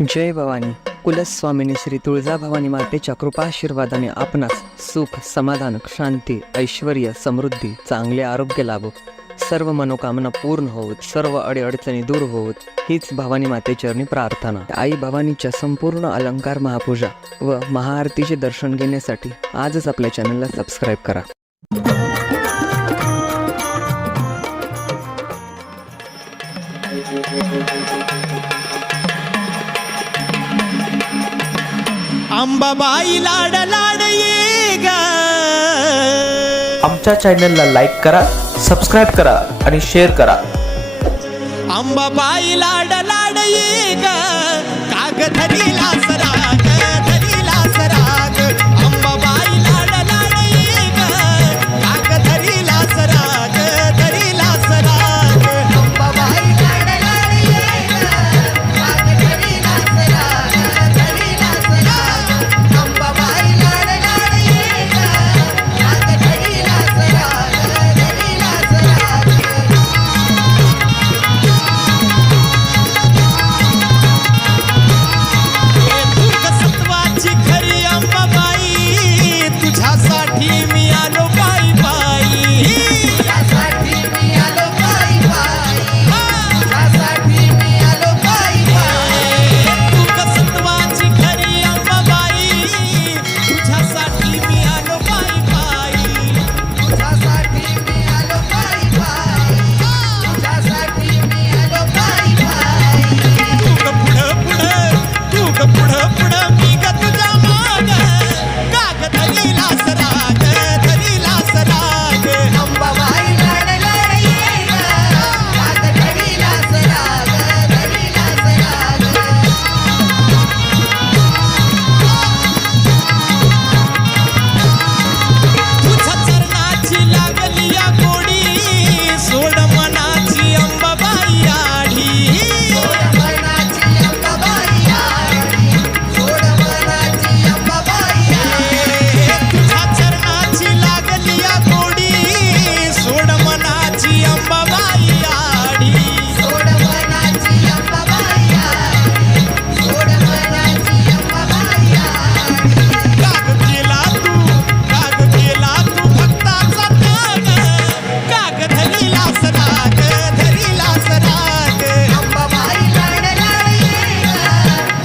जय भवानी. कुलस्वामिनी श्री तुळजाभवानी मातेच्या कृपाशीर्वादाने आपणास सुख, समाधान, शांती, ऐश्वर्य, समृद्धी, चांगले आरोग्य लाभो, सर्व मनोकामना पूर्ण होत, सर्व अडीअडचणी दूर होत, हीच भवानी मातेचरणी प्रार्थना. आई भवानीच्या संपूर्ण अलंकार महापूजा व महाआरतीचे दर्शन घेण्यासाठी आजच आपल्या चॅनलला सबस्क्राईब करा. अंबाबाई लाड लाड ये ग. आमच्या चॅनलला लाईक करा, सबस्क्राईब करा आणि शेअर करा. अंबाबाई लाड लाड ये ग. काग धरीला सराग, धरीला सराग. अंबाबाई लाड लाड ये ग. काग धरीला सराग, धरीला सराग. अंबाबाई लाड लाड ये ग. काग धरीला सराग, धरीला सराग. अंबाबाई लाड लाड ये ग. काग धरीला सराग, धरीला सराग. सत्वाची खरी अंबाबाई, तुझ्यासाठी मी आलो पायी पायी. तुझ्यासाठी मी आलो पायी पायी. तुझ्यासाठी मी आलो पायी पायी. तू सत्वाची खरी अंबाबाई, तुझ्यासाठी मी आलो पायी पायी. तुझ्यासाठी मी आलो पायी पायी. तुझ्यासाठी मी आलो पायी पायी. तू ग पुढं पुढं मी ग तुझ्या माग. काग धरीला सराग, धरीला सराग. अंबाबाई लाड लाड ये ग. काग धरीला सराग, धरीला सराग. तुझ्या चरणाची लागली या गोडी, सोड मनाची अंबाबाई आढी. सोड मनाची अंबाबाई आढी. सोड मनाची अंबाबाई आढी. तुझ्या चरणाची लागली या गोडी, सोड मनाची अंबाबाई आढी. सोड मनाची अंबाबाई आढी. सोड मनाची अंबाबाई आढी. काग केला तू भक्ताचा त्याग. काग धरीला सराग, धरीला सराग. अंबाबाई लाड लाड ये ग.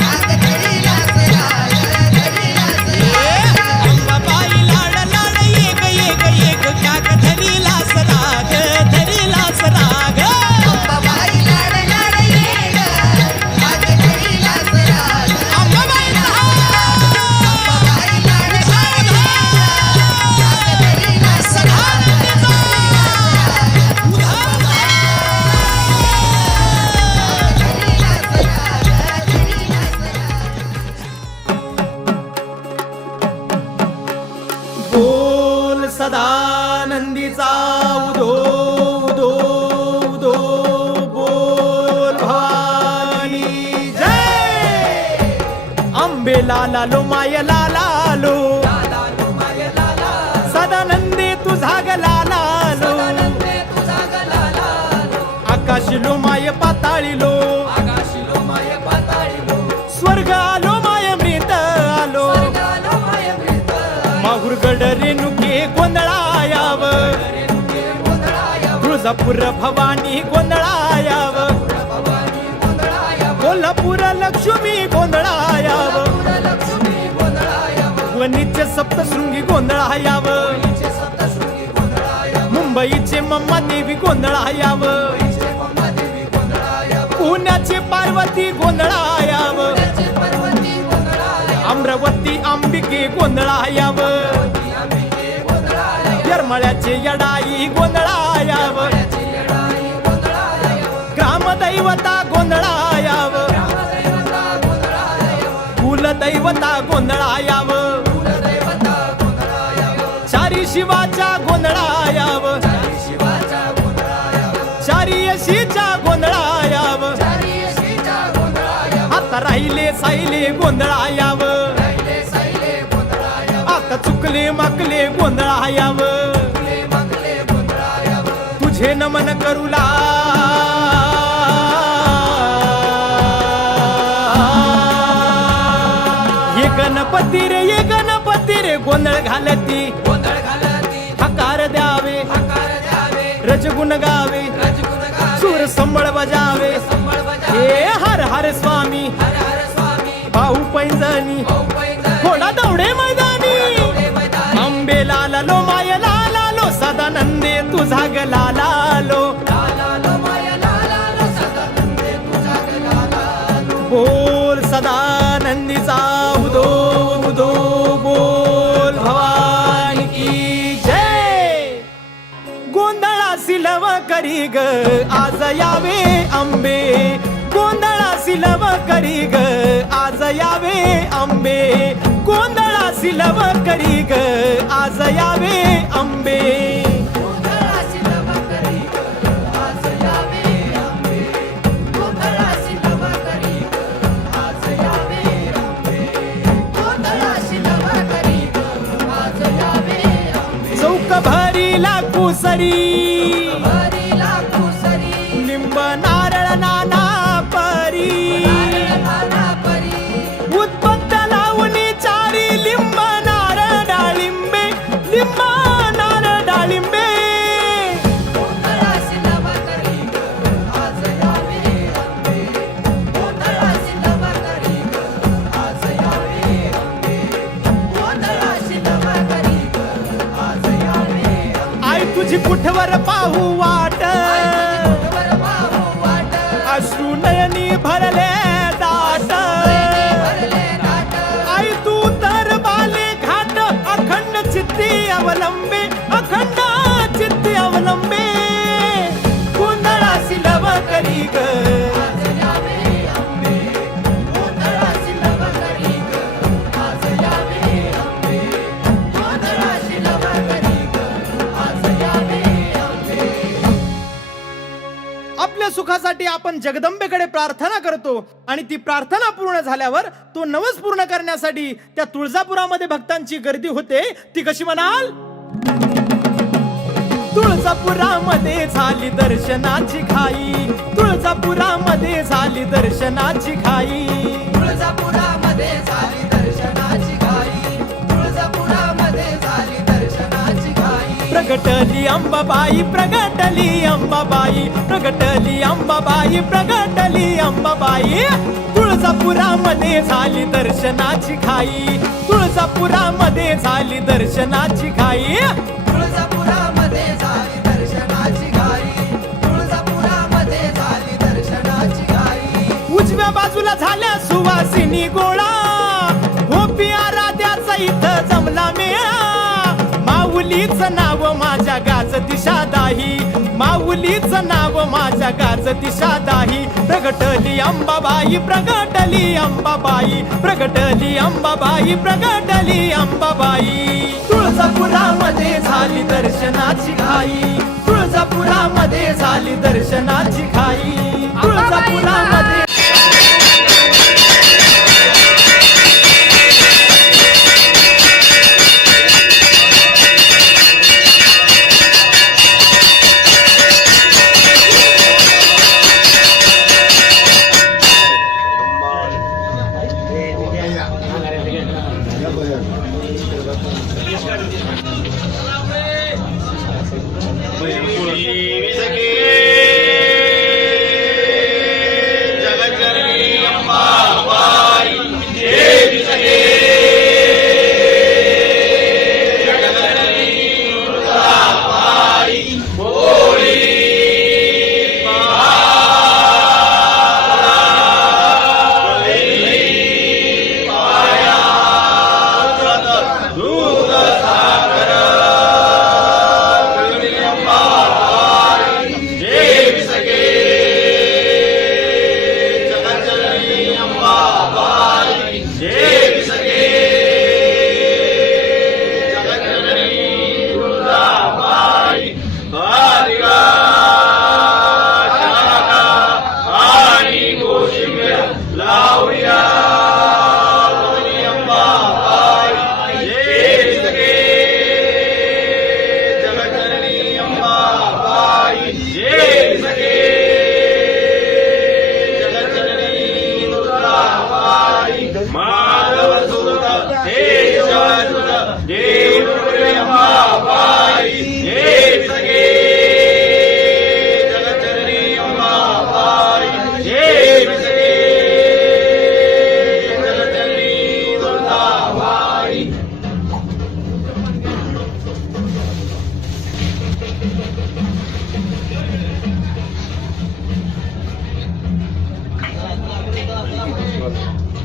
काग धरीला सराग, धरीला सराग. अंबाबाई लाड लाड ये ग, ये ग, ये ग. काग धरीला सराग, धरीला सराग. अंबाबाई लाड लाड ये ग. काग धरीला सराग. अंबाबाई अंबाबाई लाड लाड ये ग. काग धरीला सराग. बोल सदानंदीचा उदो उदो उदो. बोल भवानी जय. अंबे लालालो माय लालालो. सदानंदी तुझा ग लालालो. आकाशिलो माय पाताळीलो. स्वर्ग आलो माय मृत आलो. माहुरगड रेणुके गोंधळायाव. तुळजापूर भवानी गोंधळायाव. कोल्हापूर लक्ष्मी गोंधळायाव. वणीचे सप्तशृंगी गोंधळायाव. मुंबईचे मम्मा देवी गोंधळायाव. पुण्याचे पार्वती गोंधळायाव. अमरावती अंबिके गोंधळायाव. येरमाळ्याचे यडाई गोंधळायाव. ग्रामदैवता गोंधळायाव. कुलदैवता गोंधळायाव. चारी शिवाच्या गोंधळायाव. चारी यशीच्या गोंधळायाव. आता राहिले साहिले गोंधळायाव. आता चुकले माकले गोंधळायाव. तुझे नमन करूला. गणपती रे ये गणपती रे गोंधळ घालती हकार द्यावे रजगुण गावे सूर संबळ बजावे हे हर हर स्वामी भाऊ पैंजणी थोडा दौडे मैदानी अंबे लालालो माय लालालो सदानंदे तुझा ग लालालो बोल सदानंदीचा उदो उदो बोल भवानी की जय गोंधळासी लव करी ग आज यावे अंबे गोंधळासी लव करी ग आज यावे अंबे गोंधळासी लव करी ग आज यावे अंबे चौक भरीला कुसरी लिंब नारळ नाना परी उत्पत्त लावणी चारी लिंब नारळ डाळिंबे लिंब नारळ डाळिंबे आई तुझी कुठवर पाहू वाट अश्रू नयनी भरले दाट आई तू तर बाले घाट अखंड चित्ती अवलंबे अखंड चित्ती अवलंबे गोंधळासी लव करी ग आपल्या सुखासाठी आपण जगदंबेकडे प्रार्थना करतो आणि ती प्रार्थना पूर्ण झाल्यावर तो नवस पूर्ण करण्यासाठी त्या तुळजापुरामध्ये भक्तांची गर्दी होते ती कशी म्हणाल तुळजापुरामध्ये झाली दर्शनाची घाई तुळजापुरामध्ये झाली दर्शनाची घाई तुळजापुरामध्ये झाली दर्शनाची घाई तुळजापुरामध्ये झाली दर्शनाची घाई प्रगटली अंबाबाई प्रगटली अंबाबाई प्रगटली अंबाबाई प्रगटली अंबाबाई तुळजापुरामध्ये झाली दर्शनाची घाई तुळजापुरामध्ये झाली दर्शनाची घाई तुळजापुरामध्ये झाली दर्शनाची घाई तुळजापुरामध्ये झाली दर्शनाची घाई उजव्या बाजूला झाल्या सुवासिनी गोळा हो पिया राध्याचा इथं जमला मेळा माऊलीच नाव माझ्या गाज दिशा दाही माऊलीच नाव माझ्या गाज दिशा दाही प्रगटली अंबाबाई प्रगटली अंबाबाई प्रगटली अंबाबाई प्रगटली अंबाबाई तुळजापुरामध्ये झाली दर्शनाची घाई तुळजापुरामध्ये झाली दर्शनाची घाई तुळजापुरामध्ये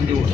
देवी